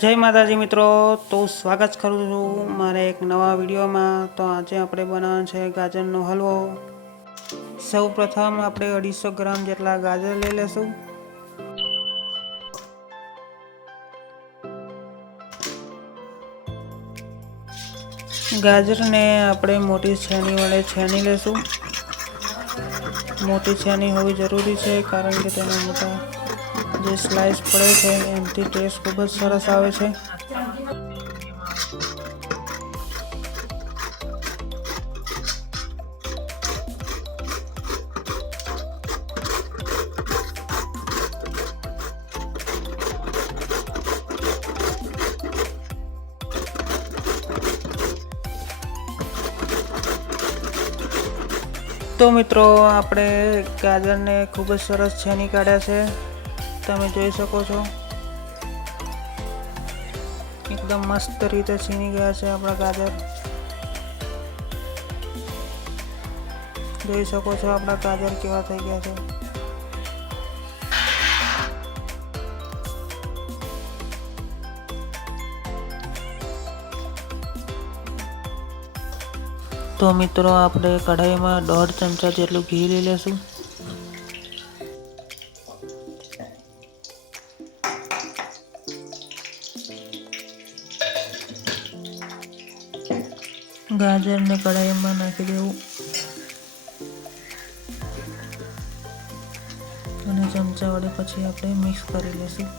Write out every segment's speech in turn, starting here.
જય માતાજી મિત્રો, તો સ્વાગત કરું છું મારે એક નવા વિડીયોમાં। તો આજે આપણે બનાવવાનો છે ગાજરનો હલવો। સૌ પ્રથમ આપણે 250 ગ્રામ જેટલા ગાજર લઈ લેશું। ગાજરને આપણે મોટી છેની વડે છેની લેશું। મોટી છેની હોવી જરૂરી છે, કારણ કે તેના મોટા જે સ્લાઇસ પડે છે એનાથી ટેસ્ટ ખૂબ જ સરસ આવે છે। તો મિત્રો આપણે ગાજરને ખૂબ જ સરસ છેની કાઢ્યા છે, તમે જોઈ શકો છો। એકદમ મસ્ત રીતે છીની ગયા છે આપણા ગાજર। જોઈ શકો છો આપણા ગાજર કેવા થઈ ગયા છે। તો મિત્રો આપણે કઢાઈમાં 1.5 ચમચા જેટલું ઘી લઈ લેશું। ગાજરને કઢાઈમાં નાખી દેવું અને ચમચા વડે પછી આપણે મિક્સ કરી લેશું।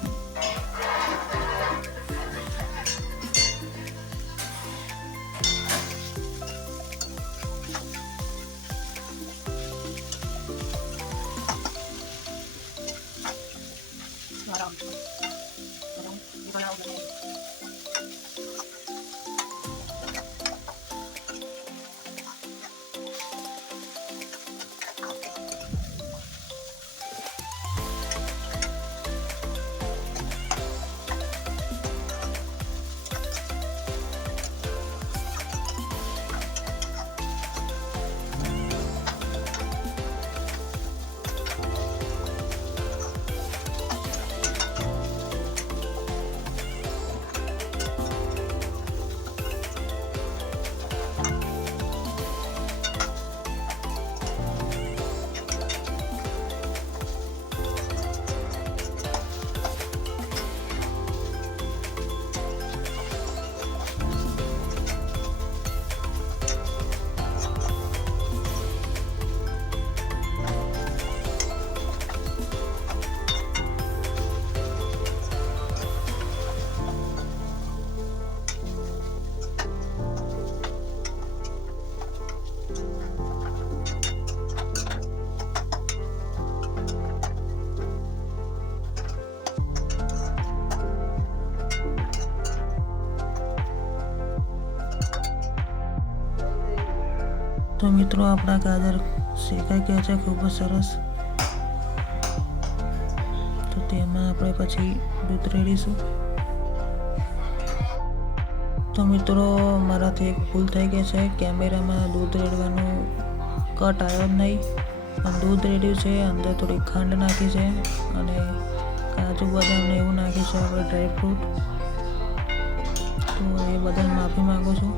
તો મિત્રો આપણા ગાજર શેકાઈ ગયા છે ખૂબ જ સરસ। તો તેમાં આપણે પછી દૂધ રેડીશું। તો મિત્રો મારાથી એક ભૂલ થઈ ગઈ છે, કેમેરામાં દૂધ રેડવાનું કટ આવ્યો જ નહીં, પણ દૂધ રેડ્યું છે, અંદર થોડી ખાંડ નાખી છે અને કાજુ બદામને એવું નાખ્યું છે આપણે ડ્રાયફ્રૂટ। તો એ બદલ માફી માગું છું।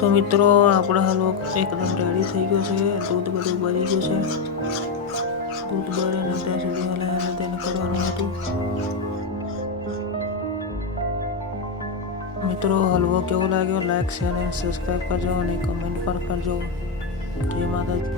તો મિત્રો આપણો હલવો એકદમ રેડી થઈ ગયો છે। દૂધ બધું બળી ગયું છે। દૂધ બળે ને ત્યાં સુધી હલાવીને તેને કરવાનું હતું। મિત્રો હલવો કેવો લાગ્યો લાઈક શેર અને સબસ્ક્રાઈબ કરજો અને કમેન્ટ પણ કરજો. જય માતાજી.